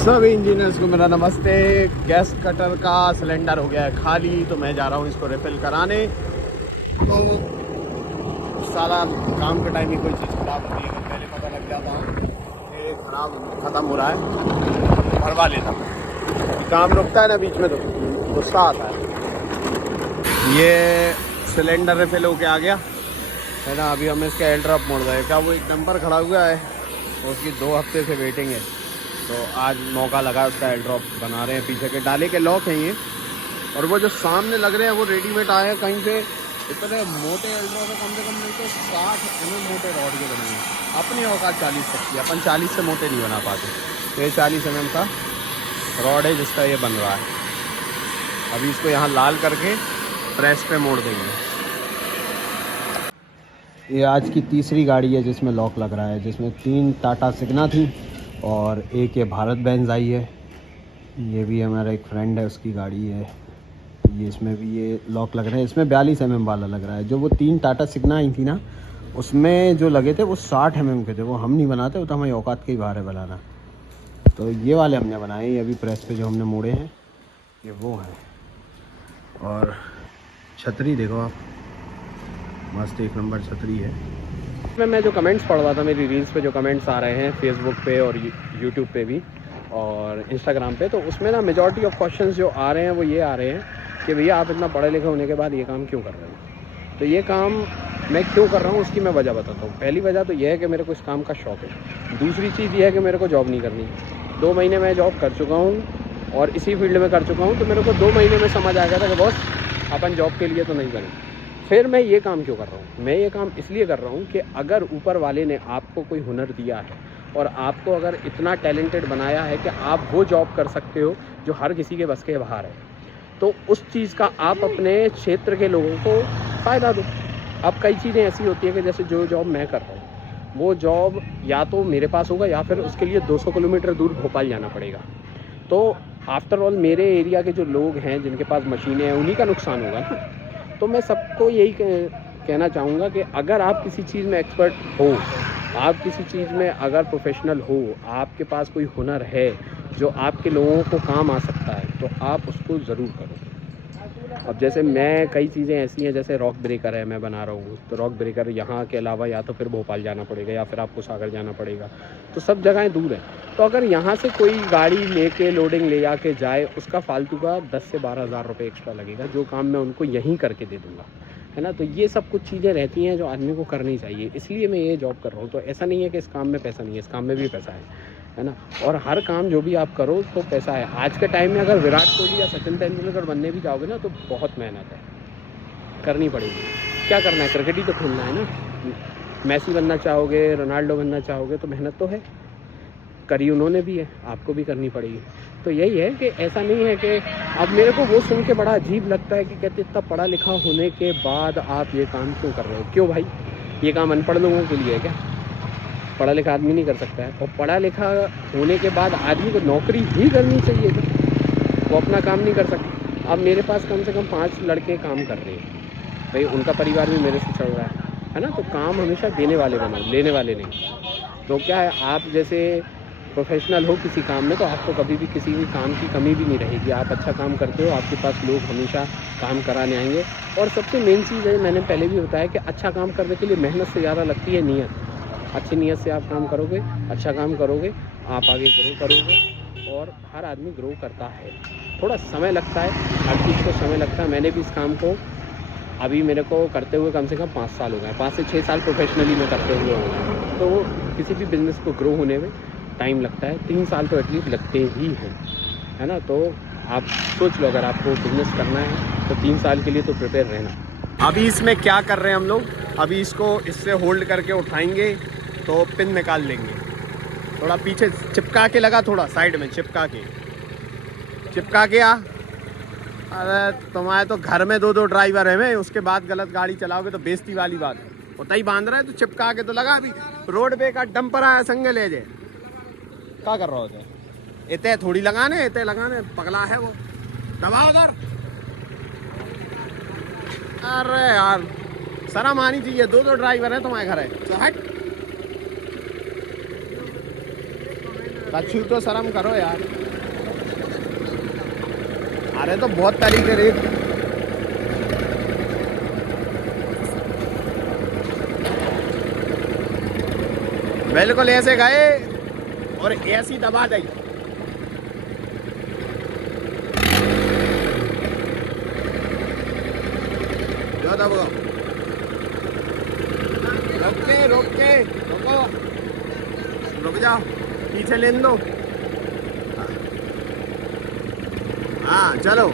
सभी इंजीनियर्स को मेरा नमस्ते। गैस कटर का सिलेंडर हो गया है खाली, तो मैं जा रहा हूँ इसको रिफ़िल कराने। तो सारा काम के टाइम ही कोई चीज़ ख़राब होती है, पहले पता लग जाता ये ख़त्म हो रहा है, भरवा लेता। काम रुकता है ना बीच में तो गुस्सा आता है। ये सिलेंडर रिफ़िल होके आ गया है ना। अभी हमें इसका एयर ड्रॉप मोड़ रहे, क्या वो एक नंबर खड़ा हुआ है और उसकी 2 हफ्ते से वेटिंग है, तो आज मौका लगा उसका एयर ड्रॉप बना रहे हैं। पीछे के डाले के लॉक हैं ये, और वो जो सामने लग रहे हैं वो रेडीमेड आए हैं कहीं से। इतने मोटे एयर ड्रॉप है, कम से कम नहीं तो 60 mm मोटे रॉड के बने हैं। अपनी औकात 40 तक की, अपन 40 से मोटे नहीं बना पाते, तो ये 40 mm का रॉड है जिसका ये बन रहा है। अभी इसको यहाँ लाल करके प्रेस पे मोड़ देंगे। ये आज की तीसरी गाड़ी है जिसमें लॉक लग रहा है, जिसमें 3 टाटा सिग्ना थी और एक ये भारत बेंज आई है। ये भी हमारा एक फ्रेंड है, उसकी गाड़ी है। ये इसमें भी ये लॉक लग रहे हैं। इसमें 42 mm वाला लग रहा है। जो वो 3 टाटा सिग्ना आई थी ना, उसमें जो लगे थे वो 60 mm के थे। वो हम नहीं बनाते, वो तो हमारी औकात के ही बाहर है बनाना। तो ये वाले हमने बनाए। ये अभी प्रेस पे जो हमने मोड़े हैं ये वो हैं। और छतरी देखो आप, मस्त 1 नंबर छतरी है। मैं जो कमेंट्स पढ़ रहा था, मेरी रील्स पे जो कमेंट्स आ रहे हैं फेसबुक पे और यूट्यूब पे भी और इंस्टाग्राम पे, तो उसमें ना मेजॉरिटी ऑफ क्वेश्चंस जो आ रहे हैं वो ये आ रहे हैं कि भैया आप इतना पढ़े लिखे होने के बाद ये काम क्यों कर रहे हो। तो ये काम मैं क्यों कर रहा हूँ उसकी मैं वजह बताता हूँ। पहली वजह तो ये है कि मेरे को इस काम का शौक़ है। दूसरी चीज़ ये है कि मेरे को जॉब नहीं करनी। 2 महीने मैं जॉब कर चुका हूँ और इसी फील्ड में कर चुका हूँ, तो मेरे को 2 महीने में समझ आ गया था कि बॉस अपन जॉब के लिए तो नहीं बने। फिर मैं ये काम क्यों कर रहा हूँ? मैं ये काम इसलिए कर रहा हूँ कि अगर ऊपर वाले ने आपको कोई हुनर दिया है और आपको अगर इतना टैलेंटेड बनाया है कि आप वो जॉब कर सकते हो जो हर किसी के बस के बाहर है, तो उस चीज़ का आप अपने क्षेत्र के लोगों को फ़ायदा दो। अब कई चीज़ें ऐसी होती है कि जैसे जो जॉब मैं कर रहा हूँ वो जॉब या तो मेरे पास होगा या फिर उसके लिए 200 किलोमीटर दूर भोपाल जाना पड़ेगा। तो आफ्टर ऑल मेरे एरिया के जो लोग हैं जिनके पास मशीनें हैं उन्हीं का नुकसान होगा ना। तो मैं सबको यही कहना चाहूँगा कि अगर आप किसी चीज़ में एक्सपर्ट हो, आप किसी चीज़ में अगर प्रोफेशनल हो, आपके पास कोई हुनर है जो आपके लोगों को काम आ सकता है, तो आप उसको ज़रूर करो। अब जैसे मैं कई चीज़ें ऐसी हैं, जैसे रॉक ब्रेकर है मैं बना रहा हूँ, तो रॉक ब्रेकर यहाँ के अलावा या तो फिर भोपाल जाना पड़ेगा या फिर आपको सागर जाना पड़ेगा, तो सब जगहें दूर हैं। तो अगर यहाँ से कोई गाड़ी लेके लोडिंग ले जाके जाए, उसका फालतू का 10 से 12 हज़ार रुपये एक्स्ट्रा लगेगा, जो काम मैं उनको यहीं करके दे दूँगा, है ना। तो ये सब कुछ चीज़ें रहती हैं जो आदमी को करनी चाहिए, इसलिए मैं ये जॉब कर रहा हूँ। तो ऐसा नहीं है कि इस काम में पैसा नहीं है, इस काम में भी पैसा है ना। और हर काम जो भी आप करो तो पैसा है। आज के टाइम में अगर विराट कोहली या सचिन तेंदुलकर बनने भी जाओगे ना, तो बहुत मेहनत है, करनी पड़ेगी। क्या करना है, क्रिकेट ही तो खेलना है ना। मैसी बनना चाहोगे, रोनाल्डो बनना चाहोगे, तो मेहनत तो है, करी उन्होंने भी है, आपको भी करनी पड़ेगी। तो यही है कि ऐसा नहीं है कि अब मेरे को वो सुन के बड़ा अजीब लगता है कि कहते इतना पढ़ा लिखा होने के बाद आप ये काम क्यों कर रहे हो। क्यों भाई, ये काम अनपढ़ लोगों के लिए है क्या? पढ़ा लिखा आदमी नहीं कर सकता है? और पढ़ा लिखा होने के बाद आदमी को नौकरी ही करनी चाहिए थी, वो अपना काम नहीं कर सकता। अब मेरे पास कम से कम 5 लड़के काम कर रहे हैं भाई, उनका परिवार भी मेरे से चल रहा है ना। तो काम हमेशा देने वाले बनो, लेने वाले नहीं। तो क्या है, आप जैसे प्रोफेशनल हो किसी काम में, तो आपको कभी भी किसी भी काम की कमी भी नहीं रहेगी। आप अच्छा काम करते हो, आपके पास लोग हमेशा काम कराने आएंगे। और सबसे मेन चीज़ है, मैंने पहले भी बताया कि अच्छा काम करने के लिए मेहनत से ज़्यादा लगती है नीयत। अच्छी नीयत से आप काम करोगे, अच्छा काम करोगे, आप आगे ग्रो करोगे। और हर आदमी ग्रो करता है, थोड़ा समय लगता है, हर चीज़ को समय लगता है। मैंने भी इस काम को अभी मेरे को करते हुए कम से कम 5 साल हो गए, 5 से 6 साल प्रोफेशनली में करते हुए हो गए। तो किसी भी बिज़नेस को ग्रो होने में टाइम लगता है, 3 साल तो एटलीस्ट लगते ही हैं, है ना। तो आप सोच लो, अगर आपको बिज़नेस करना है तो 3 साल के लिए तो प्रिपेयर रहना। अभी इसमें क्या कर रहे हैं हम लोग, अभी इसको इससे होल्ड करके उठाएंगे तो पिन निकाल लेंगे। थोड़ा पीछे चिपका के लगा, थोड़ा साइड में चिपका के आ। अरे तुम्हारे तो घर में 2-2 ड्राइवर है, मैं उसके बाद गलत गाड़ी चलाओगे तो बेइज्जती वाली बात है। उतना ही बांध रहा है तो चिपका के तो लगा। अभी रोड पे का डंपर आया संगे ले जाए, क्या कर रहा होता है? इतने थोड़ी लगाने, इतने लगाने, पगला है वो। दबा उधर। अरे यार शर्म आनी चाहिए, 2-2 ड्राइवर है तुम्हारे घर है, तो हट। कछु तो शर्म करो यार। अरे तो बहुत तरीके रे। बिल्कुल ऐसे गए और ऐसी दबा दी। जो दबो रोक के रुको, रुक जाओ, पीछे लेन दो। हाँ चलो,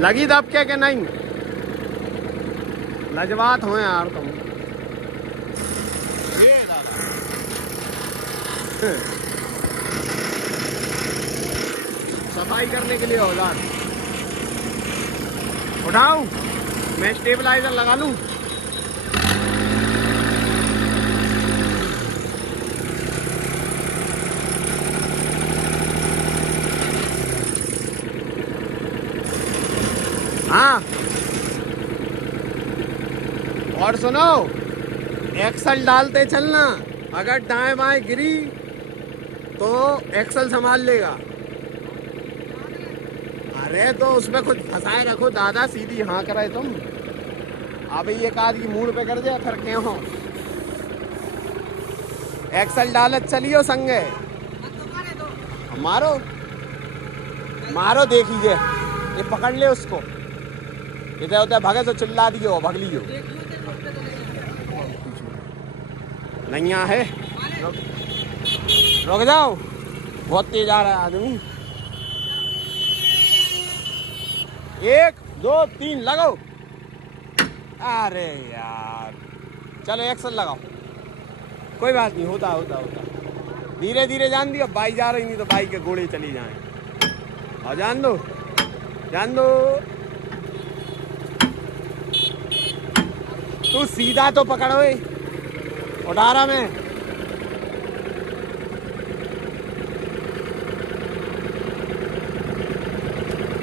लगी दबके के नहीं? लजवात हो यार तुम। ये सफाई करने के लिए औजार उठाऊं, मैं स्टेबलाइजर लगा लूं। हाँ और सुनो, एक्सल डालते चलना, अगर दाएं बाएं गिरी तो एक्सल संभाल लेगा। अरे तो उसमें कुछ फंसाए रखो दादा, सीधी हाँ करे तुम। अब ये कार की मूड पे कर दे फिर क्यों हो। एक्सल डालत चलियो संगे। मारो मारो, देखिए ये पकड़ ले उसको, इधर उधर भागे तो चिल्ला दियो, भग लियो। नहीं है, रुक जाओ, बहुत तेज आ रहा है आदमी। 1 2 3 लगाओ। अरे यार चलो एक्सल लगाओ, कोई बात नहीं, होता होता होता। धीरे धीरे जान दियो, बाई जा रही नहीं तो बाई के घोड़े चली जाएं। और जान दो, जान दो। तू सीधा तो पकड़ो, 18 में।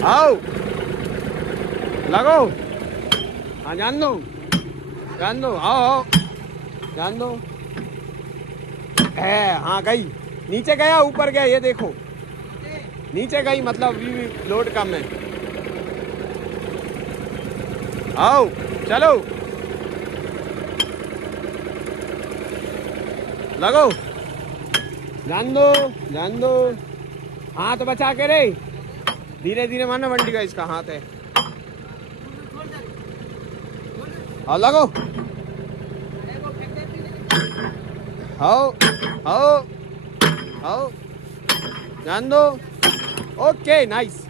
आओ लगो। हाँ जान दो, जान दो, आओ आओ, जान दो। है हाँ गई, नीचे गया ऊपर गया, ये देखो नीचे गई, मतलब भी लोड कम है। आओ चलो लगो, जान दो, जान दो। हाथ बचा के रे, धीरे धीरे मानो, मंडी का इसका हाथ है। और लगो, आओ आओ आओ, जान दो। Okay nice.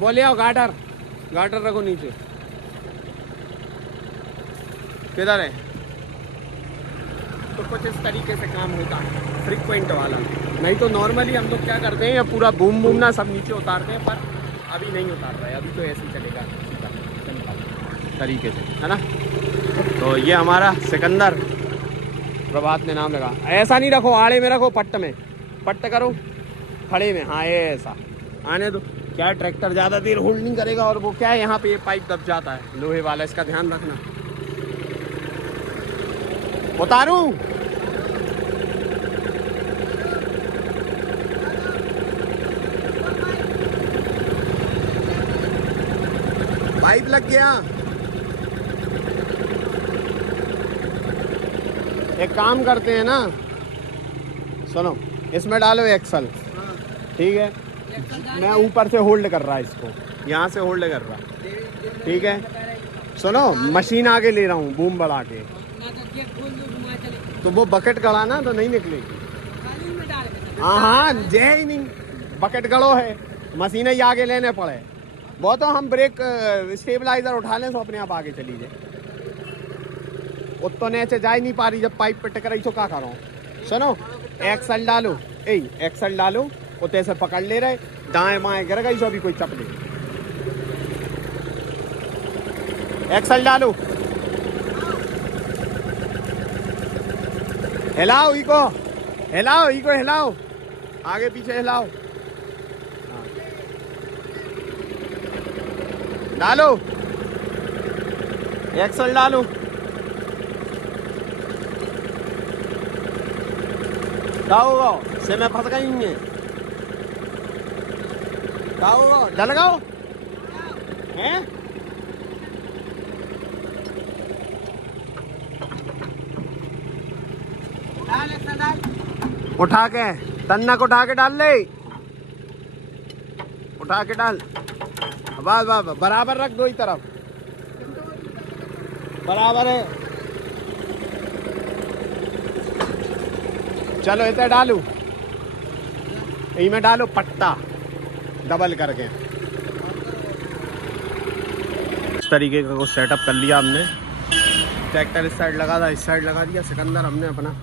बोले आओ, गार्डर गार्डर रखो नीचे। किधर है? तो कुछ इस तरीके से काम होता है फ्रीक्वेंट वाला। नहीं तो नॉर्मली हम लोग क्या करते हैं, या पूरा बूम बूम ना सब नीचे उतारते हैं, पर अभी नहीं उतार रहे, अभी तो ऐसे ही चलेगा तरीके से, है ना। तो ये हमारा सिकंदर, प्रभात ने नाम लगा। ऐसा नहीं रखो, आड़े में रखो, पट्ट में, पट्ट करो खड़े में। हाँ ऐसा आने दो। क्या ट्रैक्टर ज़्यादा देर होल्ड नहीं करेगा, और वो क्या है, यहाँ पे ये पाइप दब जाता है लोहे वाला, इसका ध्यान रखना। उतारूं? पाइप लग गया। एक काम करते हैं ना, सुनो, इसमें डालो एक्सल, ठीक है। मैं ऊपर से होल्ड कर रहा, इसको यहाँ से होल्ड कर रहा, ठीक है। सुनो, मशीन आगे ले रहा हूँ बूम बढ़ा के, तो वो बकेट गड़ा ना तो नहीं निकलेगी। हाँ हाँ, जय ही नहीं, बकेट गड़ो है, मशीनें ही आगे लेने पड़े। वो तो हम ब्रेक स्टेबलाइजर उठा लें तो अपने आप आगे चली जाए। उतो नीचे जा ही नहीं पा रही, जब पाइप पे टकराई तो क्या करो। सुनो, एक्सल डालो, एक्सल डालो, उते से पकड़ ले रहे, दाएं बाएं गिर गई तो अभी कोई चप ले। एक्सल डालो, हिलाओ इको, हिलाओ इको, हिलाओ आगे पीछे हिलाओ। डालो एक्सल डालो। क्या होगा से में फंस गई है क्या होगा जल लगाओ हैं उठा के तन्ना को उठा के डाल ले उठा के डाल बस बस बराबर रख दो ही तरफ बराबर है चलो इधर डालू यही में डालो पट्टा डबल करके इस तरीके का कुछ सेटअप कर लिया हमने ट्रैक्टर इस साइड लगा था इस साइड लगा दिया सिकंदर हमने अपना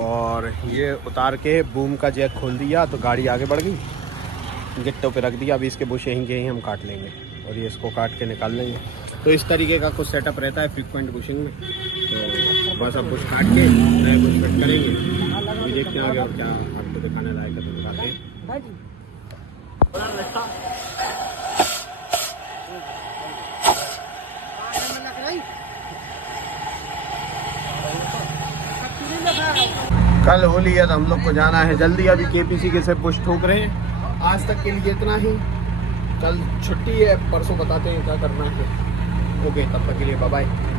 और ये उतार के बूम का जैक खोल दिया तो गाड़ी आगे बढ़ गई गिट्टों पे रख दिया अभी इसके बुश यहीं के हम काट लेंगे और ये इसको काट के निकाल लेंगे तो इस तरीके का कुछ सेटअप रहता है फ्रीक्वेंट बुशिंग में तो बस अब बुश काट के नए बुश फिट करेंगे अभी देखते हैं आगे और क्या आपको दिखाने लायक है तो दिखाते हैं कल होली है तो हम लोग को जाना है जल्दी अभी केपीसी के से पुश ठोक रहे हैं आज तक के लिए इतना ही कल छुट्टी है परसों बताते हैं क्या करना है ओके तब तक के लिए बाय बाय।